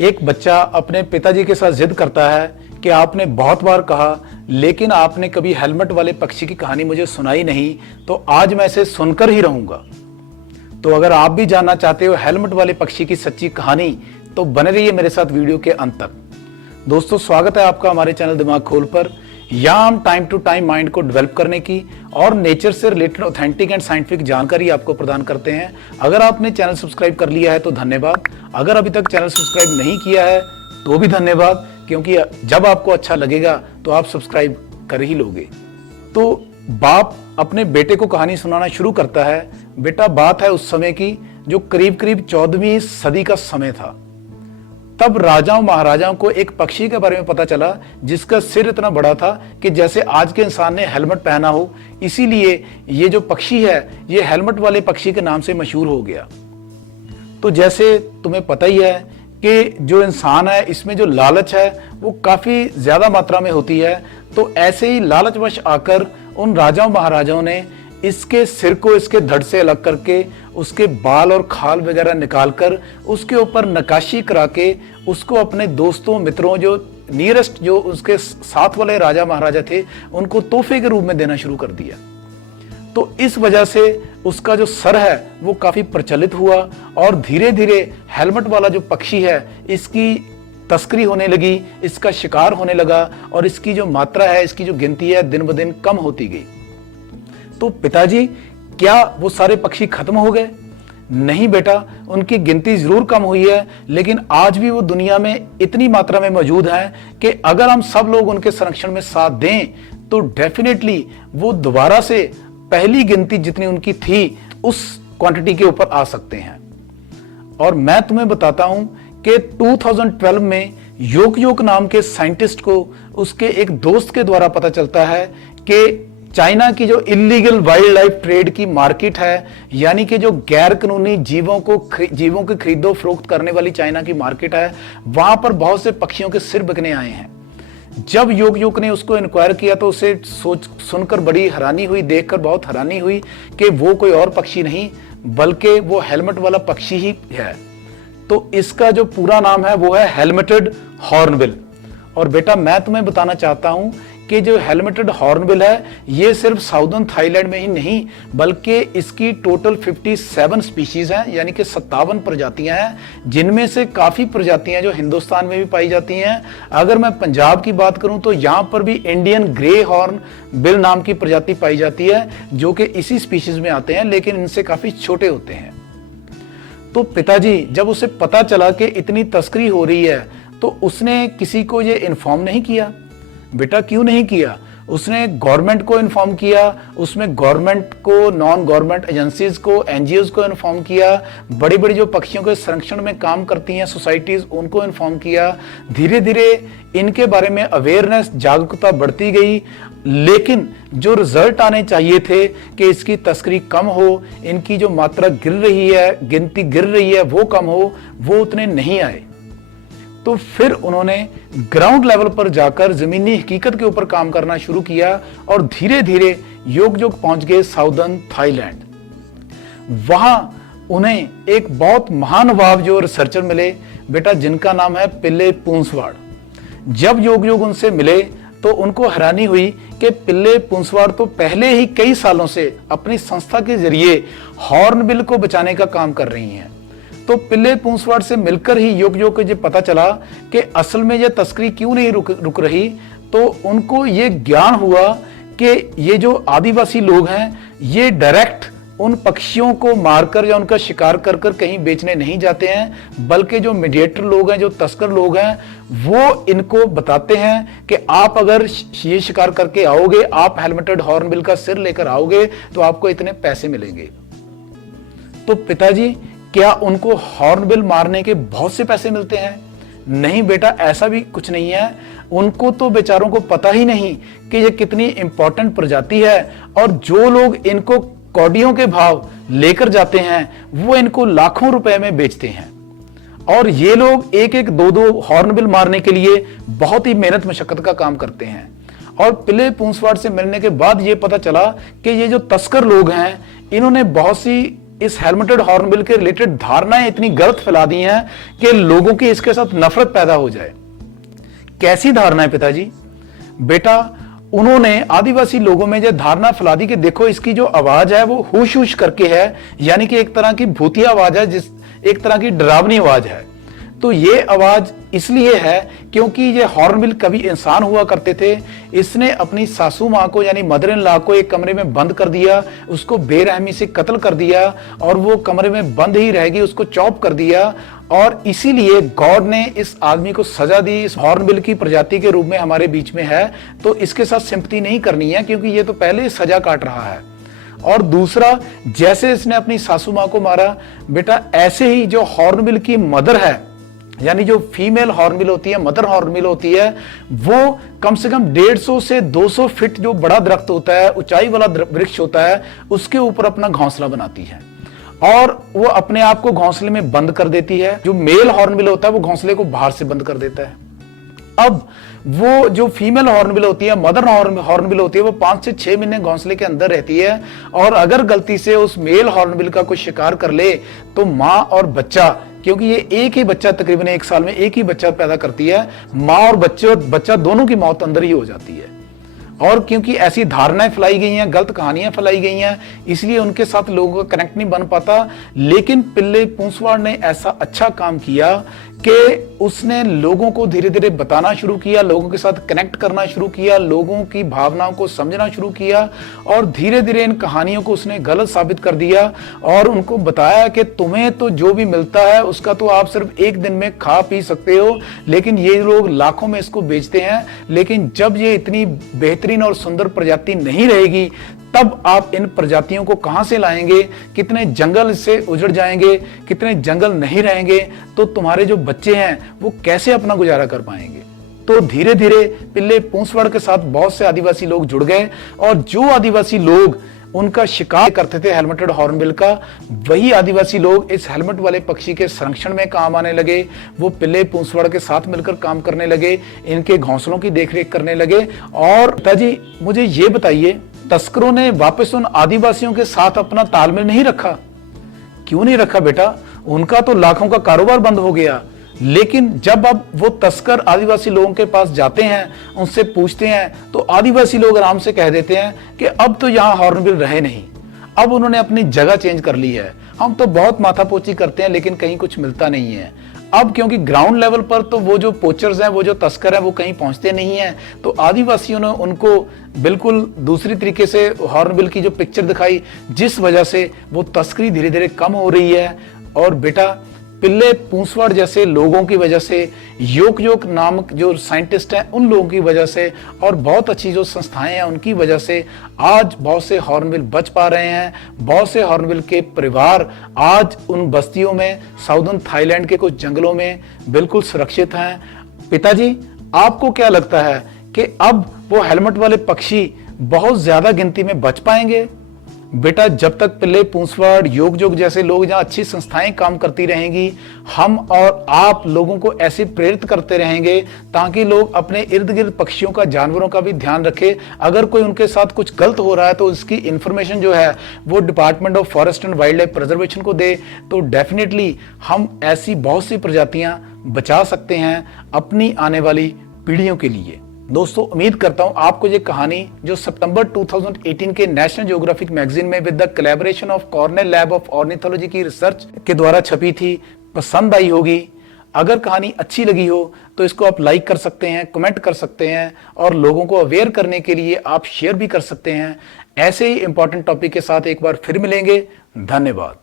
एक बच्चा अपने पिताजी के साथ जिद करता है कि आपने बहुत बार कहा लेकिन आपने कभी हेलमेट वाले पक्षी की कहानी मुझे सुनाई नहीं, तो आज मैं इसे सुनकर ही रहूंगा। तो अगर आप भी जानना चाहते हो हेलमेट वाले पक्षी की सच्ची कहानी, तो बने रहिए मेरे साथ वीडियो के अंत तक। दोस्तों, स्वागत है आपका हमारे चैनल दिमाग खोल पर। यहाँ हम टाइम टू टाइम माइंड को डेवलप करने की और नेचर से रिलेटेड ऑथेंटिक एंड साइंटिफिक जानकारी आपको प्रदान करते हैं। अगर आपने चैनल सब्सक्राइब कर लिया है तो धन्यवाद। अगर अभी तक चैनल सब्सक्राइब नहीं किया है तो भी धन्यवाद, क्योंकि जब आपको अच्छा लगेगा तो आप सब्सक्राइब कर ही लोगे। तो बाप अपने बेटे को कहानी सुनाना शुरू करता है। बेटा, बात है उस समय की जो करीब करीब 14वीं सदी का समय था। तब राजाओं महाराजाओं को एक पक्षी के बारे में पता चला जिसका सिर इतना बड़ा था कि जैसे आज के इंसान ने हेलमेट पहना हो, इसीलिए ये जो पक्षी है ये हेलमेट वाले पक्षी के नाम से मशहूर हो गया। तो जैसे तुम्हें पता ही है कि जो इंसान है इसमें जो लालच है वो काफी ज्यादा मात्रा में होती है। तो ऐसे ही लालचवश आकर उन राजाओं महाराजाओं ने इसके सिर को इसके धड़ से अलग करके उसके बाल और खाल वगैरह निकालकर उसके ऊपर नक्काशी करा के उसको अपने दोस्तों मित्रों जो नियरेस्ट जो उसके साथ वाले राजा महाराजा थे उनको तोहफे के रूप में देना शुरू कर दिया। तो इस वजह से उसका जो सर है वो काफी प्रचलित हुआ और धीरे धीरे हेलमेट वाला जो पक्षी है इसकी तस्करी होने लगी, इसका शिकार होने लगा और इसकी जो मात्रा है, इसकी जो गिनती है दिन ब दिन कम होती गई। तो पिताजी, क्या वो सारे पक्षी खत्म हो गए? नहीं बेटा, उनकी गिनती जरूर कम हुई है, लेकिन आज भी वो दुनिया में इतनी मात्रा में मौजूद हैं कि अगर हम सब लोग उनके संरक्षण में साथ दें तो डेफिनेटली वो दोबारा से पहली गिनती जितनी उनकी थी उस क्वांटिटी के ऊपर आ सकते हैं। और मैं तुम्हें बताता हूं कि 2012 में योक नाम के साइंटिस्ट को उसके एक दोस्त के द्वारा पता चलता है कि चाइना की जो इलीगल वाइल्ड लाइफ ट्रेड की मार्केट है, यानी कि जो गैर कानूनी जीवों की खरीदो फरोख्त करने वाली चाइना की मार्केट है, वहां पर बहुत से पक्षियों के सिर बिकने आए हैं। जब योक ने उसको इंक्वायर किया तो उसे सुनकर बड़ी हैरानी हुई, देखकर बहुत हैरानी हुई कि वो कोई और पक्षी नहीं बल्कि वो हेलमेट वाला पक्षी ही है। तो इसका जो पूरा नाम है वो है हेलमेटेड हॉर्नबिल। और बेटा, मैं तुम्हें बताना चाहता हूं कि जो हेलमेटेड हॉर्नबिल है ये सिर्फ साउदर्न थाईलैंड में ही नहीं बल्कि इसकी टोटल 57 स्पीशीज हैं, यानी कि 57 प्रजातियां हैं, जिनमें से काफी प्रजातियां जो हिंदुस्तान में भी पाई जाती हैं। अगर मैं पंजाब की बात करूं तो यहां पर भी इंडियन ग्रे हॉर्न बिल नाम की प्रजाति पाई जाती है जो कि इसी स्पीशीज में आते हैं, लेकिन इनसे काफी छोटे होते हैं। तो पिताजी, जब उसे पता चला कि इतनी तस्करी हो रही है तो उसने किसी को ये इन्फॉर्म नहीं किया। बेटा, क्यों नहीं किया? उसने गवर्नमेंट को इन्फॉर्म किया, उसमें गवर्नमेंट को, नॉन गवर्नमेंट एजेंसीज को, एनजीओज को इन्फॉर्म किया, बड़ी बड़ी जो पक्षियों के संरक्षण में काम करती हैं सोसाइटीज उनको इन्फॉर्म किया। धीरे धीरे इनके बारे में अवेयरनेस, जागरूकता बढ़ती गई, लेकिन जो रिजल्ट आने चाहिए थे कि इसकी तस्करी कम हो, इनकी जो मात्रा गिर रही है, गिनती गिर रही है वो कम हो, वो उतने नहीं आए। तो फिर उन्होंने ग्राउंड लेवल पर जाकर जमीनी हकीकत के ऊपर काम करना शुरू किया और धीरे धीरे योक पहुंच गए साउदर्न थाईलैंड। वहां उन्हें एक बहुत महानुभाव जो रिसर्चर मिले बेटा, जिनका नाम है पिल्ले पूंसवाड़। जब योक उनसे मिले तो उनको हैरानी हुई कि पिल्ले पूंसवाड़ तो पहले ही कई सालों से अपनी संस्था के जरिए हॉर्नबिल को बचाने का काम कर रही हैं। तो पिल्ले पूंसवाड़ से मिलकर ही योक को ये पता चला कि असल में ये तस्करी क्यों नहीं रुक रही। तो उनको ये ज्ञान हुआ कि ये जो आदिवासी लोग हैं ये डायरेक्ट उन पक्षियों को मारकर या उनका शिकार कर कर कहीं बेचने नहीं जाते हैं, बल्कि जो मीडिएटर लोग हैं, जो तस्कर लोग हैं, वो इनको बताते हैं कि आप अगर ये शिकार करके आओगे, आप हेलमेटेड हॉर्नबिल का सिर लेकर आओगे तो आपको इतने पैसे मिलेंगे। तो पिताजी, क्या उनको हॉर्नबिल मारने के बहुत से पैसे मिलते हैं? नहीं बेटा, ऐसा भी कुछ नहीं है। उनको तो बेचारों को पता ही नहीं कि ये कितनी इंपॉर्टेंट प्रजाति है, और जो लोग इनको कौड़ियों के भाव लेकर जाते हैं वो इनको लाखों रुपए में बेचते हैं। और ये लोग एक एक दो दो हॉर्नबिल मारने के लिए बहुत ही मेहनत मशक्कत का काम करते हैं। और पिल्ले पूंसवाड़ से मिलने के बाद ये पता चला कि ये जो तस्कर लोग हैं इन्होंने बहुत सी इस हेलमेटेड हॉर्नबिल के रिलेटेड धारणाएं इतनी गलत फैला दी हैं कि लोगों की इसके साथ नफरत पैदा हो जाए। कैसी धारणाएं पिताजी? बेटा, उन्होंने आदिवासी लोगों में जो धारणा फैला दी कि देखो इसकी जो आवाज है वो हुश हुश करके है, यानी कि एक तरह की भूतिया आवाज है, एक तरह की डरावनी आवाज है। तो ये आवाज इसलिए है क्योंकि ये हॉर्नबिल कभी इंसान हुआ करते थे। इसने अपनी सासू माँ को यानी मदर इन लॉ को एक कमरे में बंद कर दिया, उसको बेरहमी से कत्ल कर दिया और वो कमरे में बंद ही रहेगी, उसको चॉप कर दिया। और इसीलिए गॉड ने इस आदमी को सजा दी, इस हॉर्नबिल की प्रजाति के रूप में हमारे बीच में है, तो इसके साथ सिंपैथी नहीं करनी है क्योंकि ये तो पहले सजा काट रहा है। और दूसरा, जैसे इसने अपनी सासू माँ को मारा, बेटा ऐसे ही जो हॉर्नबिल की मदर है, यानी जो फीमेल हॉर्नबिल होती है, मदर हॉर्नबिल होती है, वो कम से कम 150 से 200 फीट जो बड़ा दरख्त होता है, ऊंचाई वाला वृक्ष होता है, उसके ऊपर अपना घोंसला बनाती है और वो अपने आप को घोंसले में बंद कर देती है। जो मेल हॉर्नबिल होता है वो घोंसले को बाहर से बंद कर देता है। अब वो जो फीमेल हॉर्नबिल होती है, मदर हॉर्नबिल होती है, वो 5 से 6 महीने घोंसले के अंदर रहती है और अगर गलती से उस मेल हॉर्नबिल का कोई शिकार कर ले तो माँ और बच्चा, क्योंकि ये एक ही बच्चा तकरीबन 1 साल में एक ही बच्चा पैदा करती है, माँ और बच्चा दोनों की मौत अंदर ही हो जाती है। और क्योंकि ऐसी धारणाएं फैलाई गई हैं, गलत कहानियां फैलाई गई हैं, इसलिए उनके साथ लोगों का कनेक्ट नहीं बन पाता। लेकिन पिल्ले पूंसवाड़ ने ऐसा अच्छा काम किया कि उसने लोगों को धीरे धीरे बताना शुरू किया, लोगों के साथ कनेक्ट करना शुरू किया, लोगों की भावनाओं को समझना शुरू किया और धीरे धीरे इन कहानियों को उसने गलत साबित कर दिया और उनको बताया कि तुम्हें तो जो भी मिलता है उसका तो आप सिर्फ एक दिन में खा पी सकते हो, लेकिन ये लोग लाखों में इसको बेचते हैं। लेकिन जब ये इतनी बेहतरीन और सुंदर प्रजाति नहीं रहेगी तब आप इन प्रजातियों को कहां से लाएंगे? कितने जंगल इससे उजड़ जाएंगे, कितने जंगल नहीं रहेंगे, तो तुम्हारे जो बच्चे हैं वो कैसे अपना गुजारा कर पाएंगे? तो धीरे धीरे पिल्ले पूंसवाड़ के साथ बहुत से आदिवासी लोग जुड़ गए और जो आदिवासी लोग उनका शिकार करते थे हेलमेटेड हॉर्नबिल का, वही आदिवासी लोग इस हेलमेट वाले पक्षी के संरक्षण में काम आने लगे। वो पिल्ले पूंसवाड़ के साथ मिलकर काम करने लगे, इनके घोंसलों की देखरेख करने लगे। और पिताजी मुझे ये बताइए, तस्करों ने वापस उन आदिवासियों के साथ अपना तालमेल नहीं रखा? क्यों नहीं रखा बेटा? उनका तो लाखों का कारोबार बंद हो गया। लेकिन जब अब वो तस्कर आदिवासी लोगों के पास जाते हैं, उनसे पूछते हैं, तो आदिवासी लोग आराम से कह देते हैं कि अब तो यहाँ हॉर्नबिल रहे नहीं, अब उन्होंने अपनी जगह चेंज कर ली है। हम तो बहुत माथापोची करते हैं लेकिन कहीं कुछ मिलता नहीं है। अब क्योंकि ग्राउंड लेवल पर तो वो जो पोचर्स हैं, वो जो तस्कर हैं, वो कहीं पहुंचते नहीं हैं, तो आदिवासियों ने उनको बिल्कुल दूसरी तरीके से हॉर्नबिल की जो पिक्चर दिखाई, जिस वजह से वो तस्करी धीरे धीरे कम हो रही है। और बेटा पिल्ले पूंसवाड़ जैसे लोगों की वजह से, योग नामक जो साइंटिस्ट हैं उन लोगों की वजह से और बहुत अच्छी जो संस्थाएं हैं उनकी वजह से आज बहुत से हॉर्नबिल बच पा रहे हैं। बहुत से हॉर्नबिल के परिवार आज उन बस्तियों में, साउदर्न थाईलैंड के कुछ जंगलों में बिल्कुल सुरक्षित हैं। पिताजी आपको क्या लगता है कि अब वो हेलमेट वाले पक्षी बहुत ज्यादा गिनती में बच पाएंगे? बेटा जब तक पिल्ले पूंसवाड़, योग जैसे लोग, जहां अच्छी संस्थाएं काम करती रहेंगी, हम और आप लोगों को ऐसे प्रेरित करते रहेंगे ताकि लोग अपने इर्द गिर्द पक्षियों का, जानवरों का भी ध्यान रखें। अगर कोई उनके साथ कुछ गलत हो रहा है तो इसकी इंफॉर्मेशन जो है वो department of forest and wild life preservation को दे, तो डेफिनेटली हम ऐसी बहुत सी प्रजातियां बचा सकते हैं अपनी आने वाली पीढ़ियों के लिए। दोस्तों उम्मीद करता हूं आपको ये कहानी जो सितंबर 2018 के नेशनल ज्योग्राफिक मैगजीन में with the collaboration of Cornell lab of ornithology की रिसर्च के द्वारा छपी थी, पसंद आई होगी। अगर कहानी अच्छी लगी हो तो इसको आप लाइक कर सकते हैं, कमेंट कर सकते हैं और लोगों को अवेयर करने के लिए आप शेयर भी कर सकते हैं। ऐसे ही इंपॉर्टेंट टॉपिक के साथ एक बार फिर मिलेंगे। धन्यवाद।